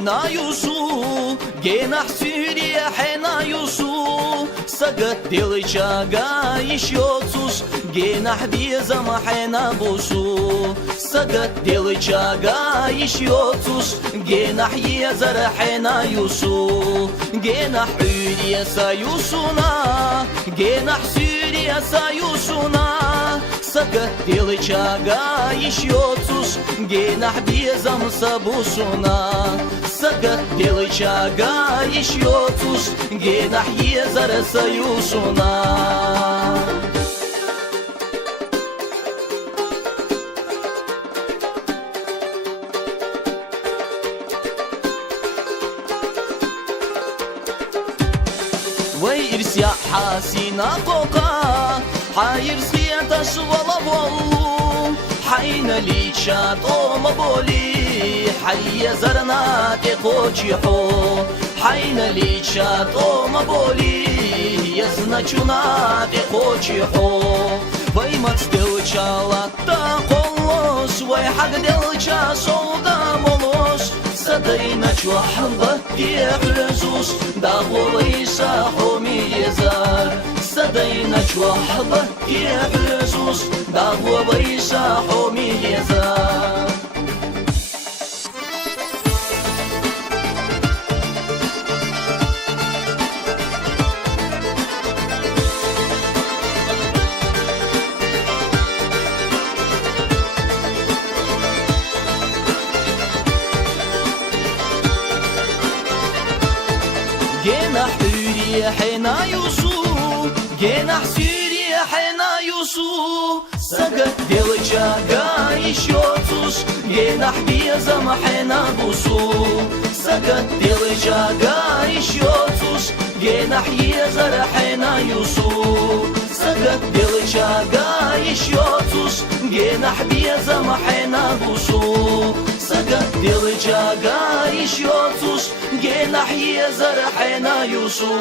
حنا يوسو جناح سوريا حنا يوسو سقط دلچاغا يشيوتوس جناح بيزم حنا بوسو سقط دلچاغا يشيوتوس جناح يزر حنا يوسو جناح سوريا سايوسونا جناح سوريا سايوسونا سقط دلچاغا يشيوتوس جناح بيزم سابوسونا سقط دلچاغا يشيوتوس جناح يزر سايوسونا ويرسيا حاسينا قوقا حاير سياتش ولا والو حين لي شات اوم بولي حي زرنا تقوشي حو حين لي شات اوم بولي يزنچونا تقوشي حو وي ماكس دلچالا تقولوس وي حق دلچا سودا مولوس صدينا شوحبة يحرزوس داغولي ساحومي يزار صدينا شوحبة يحرزوس داغولي ساحومي يزار جناح سوريا حنا يوسو جناح سوريا حنا يوسو سقط دلچاغا يشيوتوس جناح بيزم حنا بوسو سقط دلچاغا يشيوتوس جناح يزر حنا يوسو سقط دلچاغا يشيوتوس جناح بيزم حنا بوسو سقط دلچاغا يشيوتوس جناح يزر حنا يوسو